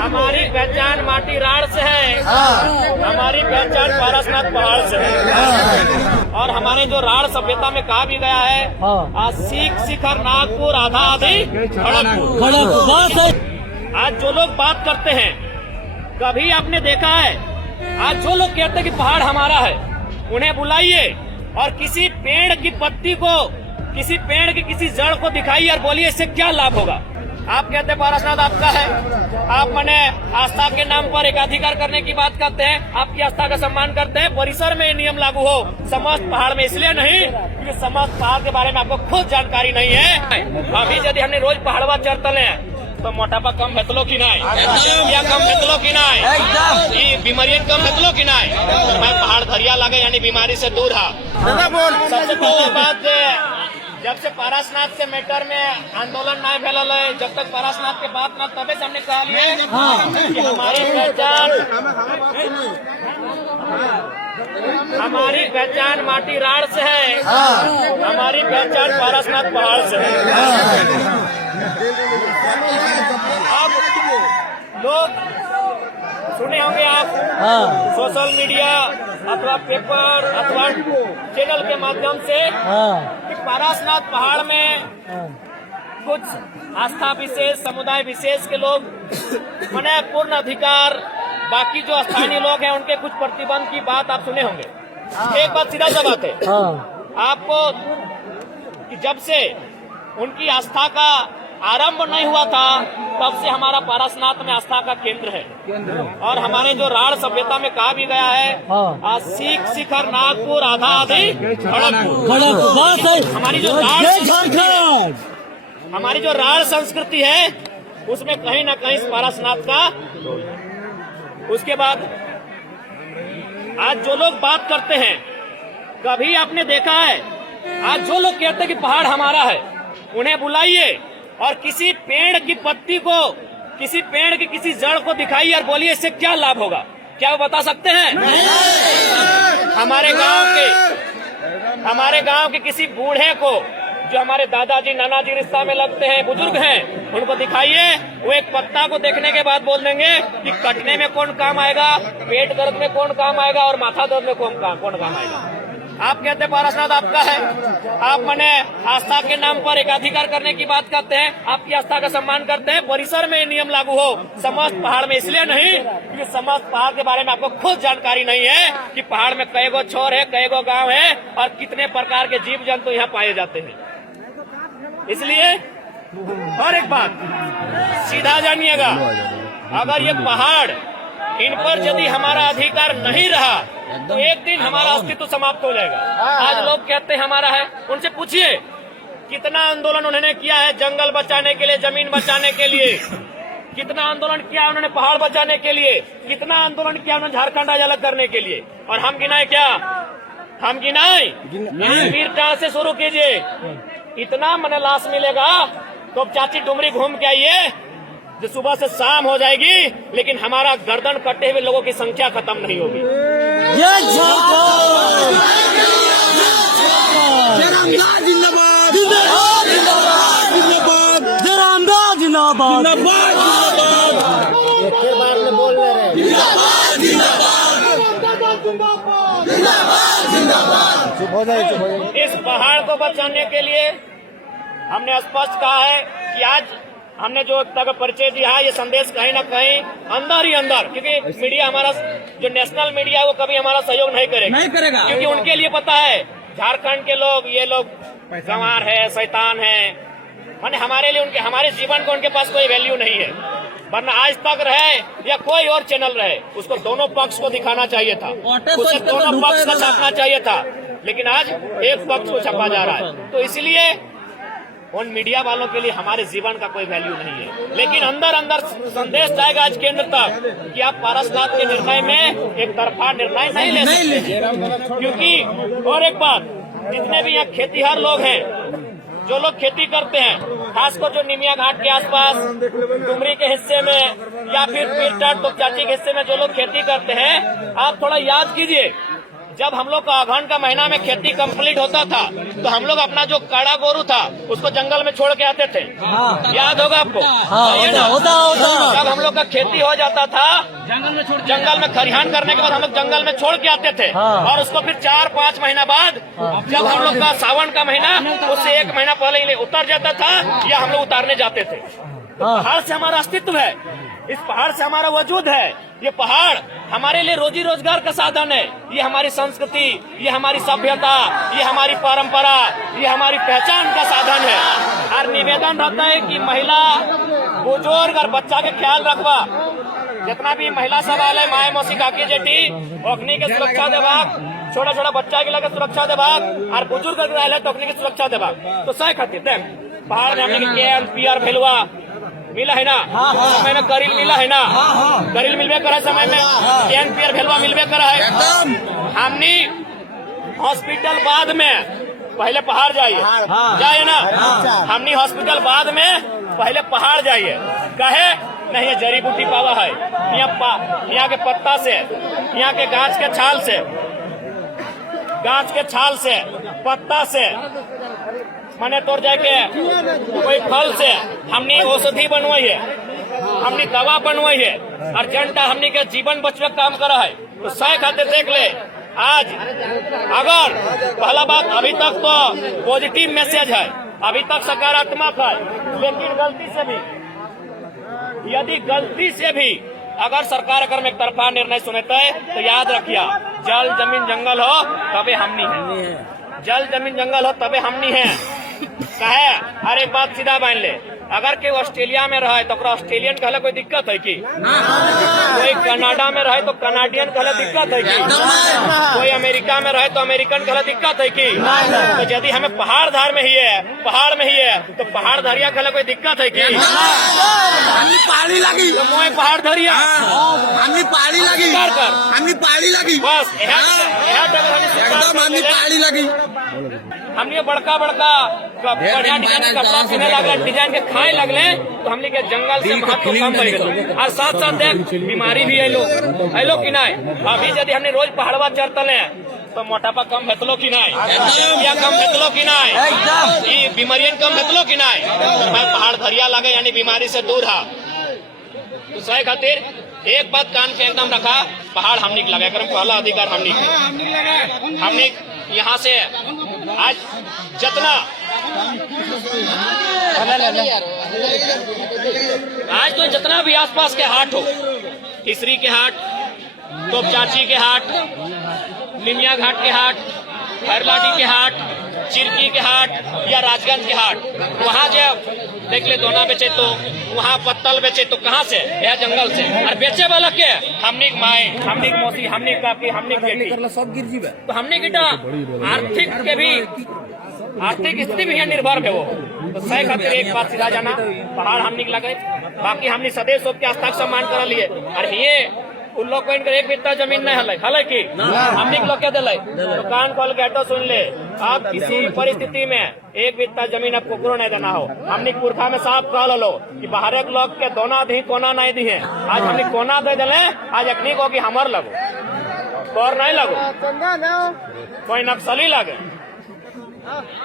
हमारी पहचान माटी राड़ से है। हमारी पहचान पारसनाथ पहाड़ से है। और हमारे जो राड़ सभ्यता में कहा भी गया है, सीख शिखर नागपुर आधा आधी खड़गपुर। आज जो लोग बात करते हैं, कभी आपने देखा है, आज जो लोग कहते हैं कि पहाड़ हमारा है, उन्हें बुलाइए और किसी पेड़ की पत्ती को, किसी पेड़ की किसी जड़ को दिखाइए और बोलिए इससे क्या लाभ होगा। आप कहते हैं पारसनाथ आपका है, आप मने आस्था के नाम पर एकाधिकार करने की बात करते हैं, आपकी आस्था का सम्मान करते हैं। परिसर में नियम लागू हो, समस्त पहाड़ में इसलिए नहीं क्योंकि समस्त पहाड़ के बारे में आपको खुद जानकारी नहीं है। अभी यदि हमने रोज पहाड़वा चढ़तले तो मोटापा कम हेतलो की नाय, या कम हेतलो की नाय, ये बीमारी कम हेतलो की नाय। मैं पहाड़ धरिया लगे यानी बीमारी से दूर हा। सबसे पहले बात, जब से पारसनाथ के मैटर में आंदोलन नहीं फैलल है, जब तक पारसनाथ के बात न तबे से हमने कहा कि हमारी पहचान माटी राड़ से है। हमारी पहचान पारसनाथ पहाड़ से है। अब लोग सुने होंगे आप सोशल मीडिया अथवा पेपर अथवा चैनल के माध्यम से कि पारसनाथ पहाड़ में कुछ आस्था विशेष, समुदाय विशेष के लोग मने पूर्ण अधिकार, बाकी जो स्थानीय लोग हैं उनके कुछ प्रतिबंध की बात आप सुने होंगे। एक बात सीधा सा बात है आपको कि जब से उनकी आस्था का आरंभ नहीं हुआ था तब से हमारा पारसनाथ में आस्था का केंद्र है। और हमारे जो राड़ सभ्यता में कहा भी गया है, सीख शिखर नागपुर आधा आधी खड़गपुर। हमारी जो राड़ संस्कृति है उसमें कहीं ना कहीं पारसनाथ का। उसके बाद आज जो लोग बात करते हैं, कभी आपने देखा है, आज जो लोग कहते हैं कि पहाड़ हमारा है, उन्हें बुलाइए और किसी पेड़ की पत्ती को, किसी पेड़ की किसी जड़ को दिखाइए और बोलिए इससे क्या लाभ होगा। क्या वो बता सकते हैं? हमारे गांव के किसी बूढ़े को, जो हमारे दादाजी नानाजी रिश्ता में लगते हैं, बुजुर्ग हैं, उनको दिखाइए, वो एक पत्ता को देखने के बाद बोल देंगे कि कटने में कौन काम आएगा, पेट दर्द में कौन काम आएगा और माथा दर्द में कौन काम आएगा। आप कहते हैं पारसनाथ आपका है, आप मने आस्था के नाम पर एकाधिकार करने की बात करते हैं, आपकी आस्था का सम्मान करते हैं। परिसर में नियम लागू हो, समस्त पहाड़ में इसलिए नहीं क्योंकि समस्त पहाड़ के बारे में आपको खुद जानकारी नहीं है कि पहाड़ में कई गो छोर है, कई गो गाँव है और कितने प्रकार के जीव जंतु यहाँ पाए जाते हैं। इसलिए और एक बात सीधा जानिएगा, अगर ये पहाड़, इन पर यदि हमारा अधिकार नहीं रहा तो एक दिन हमारा अस्तित्व समाप्त हो जाएगा। आज लोग कहते हैं हमारा है, उनसे पूछिए कितना आंदोलन उन्होंने किया है जंगल बचाने के लिए, जमीन बचाने के लिए, कितना आंदोलन किया उन्होंने पहाड़ बचाने के लिए, कितना आंदोलन किया उन्होंने झारखंड आज अलग करने के लिए। और हम गिनाए क्या? हम गिनाए वीरटाल से शुरू कीजिए, इतना मन लाश मिलेगा तो चाची डुमरी घूम के आइए, जो सुबह से शाम हो जाएगी लेकिन हमारा गर्दन कटे हुए लोगों की संख्या खत्म नहीं होगी। इस पहाड़ को बचाने के लिए हमने स्पष्ट कहा है कि आज हमने जो तक परिचय दिया है, ये संदेश कहीं ना कहीं अंदर ही अंदर, क्योंकि मीडिया हमारा जो नेशनल मीडिया है वो कभी हमारा सहयोग नहीं करेगा, क्योंकि उनके लिए पता है झारखंड के लोग, ये लोग गंवार है, शैतान है, माने हमारे लिए, उनके हमारे जीवन को उनके पास कोई वैल्यू नहीं है। वरना आज तक रहे या कोई और चैनल रहे, उसको दोनों पक्ष को दिखाना चाहिए था, उसे दोनों पक्ष का छापना चाहिए था, लेकिन आज एक पक्ष को छापा जा रहा है। तो इसलिए उन मीडिया वालों के लिए हमारे जीवन का कोई वैल्यू नहीं है। लेकिन अंदर अंदर संदेश जाएगा आज केंद्र तक कि आप पारसनाथ के निर्णय में एक तरफा निर्णय नहीं ले सकते, क्योंकि और एक बात, जितने भी यहाँ खेतीहर लोग हैं, जो लोग खेती करते हैं, खासकर जो निमिया घाट के आसपास, डुमरी के हिस्से में या फिर पीरटाट तोपचाची के हिस्से में जो लोग खेती करते हैं, आप थोड़ा याद कीजिए जब हम लोग का अगहन का महीना में खेती कंप्लीट होता था तो हम लोग अपना जो काड़ा गोरू था उसको जंगल में छोड़ के आते थे। याद होगा आपको? होता जब हम लोग का खेती हो जाता था जंगल में खरिहान करने के बाद हम लोग जंगल में छोड़ के आते थे और उसको फिर 4-5 महीना बाद जब हम लोग का सावन का महीना उससे 1 महीना पहले ही उतर जाता था या हम लोग उतारने जाते थे। तो पहाड़ से हमारा अस्तित्व है, इस पहाड़ से हमारा वजूद है। ये पहाड़ हमारे लिए रोजी रोजगार का साधन है, ये हमारी संस्कृति, ये हमारी सभ्यता, ये हमारी परंपरा, ये हमारी पहचान का साधन है। और निवेदन रहता है कि महिला, बुजुर्ग और बच्चा के ख्याल रखवा। जितना भी महिला सब आए माए मौसी काकी जेठी अग्नि के सुरक्षा देवाक, छोटा छोटा बच्चा के लगे सुरक्षा देवाक और बुजुर्ग आए तो अग्नि की सुरक्षा देवाक। तो सही खातिर देख पहाड़ में हमने केन पियर भेलुआ मिला है ना, समय में करील मिला है ना, करील मिलवे करा समय में केन पियर भेलुआ मिलवे करा है। हमने हॉस्पिटल बाद में पहले पहाड़ जाइए ना, हमने हॉस्पिटल बाद में पहले पहाड़ जाइए। कहे नहीं ये जड़ी बूटी पावा है, यहाँ के पत्ता से, यहाँ के गाछ के छाल से, पत्ता से मने तोड़ जाए के कोई फल से हमने औषधि बनवाई है, हमने दवा बनवाई है और जनता हमने के जीवन बचवे काम करा है। तो सही खातिर देख ले आज अगर पहला बात अभी तक तो पॉजिटिव मैसेज है, अभी तक सकारात्मक है, लेकिन यदि गलती से भी अगर सरकार अगर में एक तरफा निर्णय सुनता है तो याद रखिए जल जमीन जंगल हो तबे हमनी है, जल जमीन जंगल हो तबे हमनी है। कहे हर एक बात सीधा मान ले, अगर कोई ऑस्ट्रेलिया में रहे तो ऑस्ट्रेलियन कहले कोई दिक्कत है कि? कोई कनाडा में रहे तो कनाडियन कहले दिक्कत है कि? कोई अमेरिका में रहे तो अमेरिकन कहले दिक्कत है कि? तो यदि हमें पहाड़ धार में ही है, पहाड़ में ही है तो पहाड़ धरिया कहले कोई दिक्कत है कि? पहाड़ी लगी तो मोए पहाड़ धरिया हमने पहाड़ी लगी हमने पहाड़ी लगी बस पहाड़ी लगी। हमने बड़का बढ़िया डिजाइन के कपड़ा पहने लगे, डिजाइन के खाए लगले तो हमने के जंगल से महत्व कम हो गए। और साथ साथ देख बीमारी भी आइलो कि नहीं। अभी यदि हमने रोज पहाड़वा चढ़तले तो मोटापा कम भेतलो कि नहीं, या कम भेतलो कि नहीं, बीमारियां कम भेतलो कि नहीं। मैं पहाड़ धरिया लगे यानी बीमारी से दूर है। तो सही खातिर एक बात कान के एकदम रखा, पहाड़ हमने लगा कर पहला अधिकार हमने यहाँ से आज जितना आज तो जितना भी आसपास के हाट हो, तीसरी के हाट, तोपचाची के हाट, निमिया घाट के हाट, खैरलाडी के हाट, चिरकी के हाट या राजगंज के हाट, वहाँ जब देख ले दोना बेचे तो वहाँ पत्तल बेचे तो कहाँ से? यह जंगल से। और बेचे वाला के हमने माए, हमने मौसी, हमने काकी, हमने बेटी, सब गिर जीवे। तो हमने गिटा आर्थिक के भी आर्थिक स्थिति भी निर्भर है वो। तो सही खातिर एक बात सीधा जाना, पहाड़ हमने लगे, बाकी हमने सदैव सबके आस्था सम्मान कर लिए। और ये उन लोग को इनका एक बित्ता जमीन नहीं हल की हमने लोग क्या दिल तो कान खोल के हटो सुन ले, आप किसी भी परिस्थिति में एक बित्ता जमीन अब कुकरो नहीं देना हो। हमने पुरखा में साफ कह लो कि बाहर एक लोग के दोना दी कोना नहीं दी है, आज हमने कोना दे दिले, आज अग्नि को कि हमार लगो तोर नहीं लगो, कोई नक्सली लगे,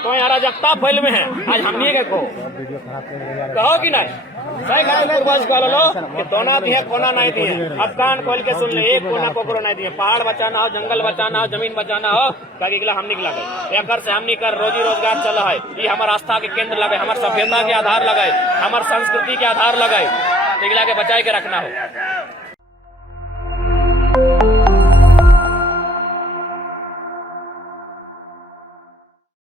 कोई अराजकता फैल में है, आज हमने के कहो कि नहीं। सही खातिर पूर्वज कह लो कि दोना दिए कोना नहीं दिए। अब कान खोल के सुन ले, एक कोना कोकरो नहीं दिए। पहाड़ बचाना हो, जंगल बचाना हो, जमीन बचाना हो, बाकी के हमने लगे एक से हमने कर रोजी रोजगार चल है। ये हमारे आस्था के केंद्र लगे, हमारे सभ्यता के आधार लगे, हमारे संस्कृति के आधार लगे, के बचाए के रखना हो।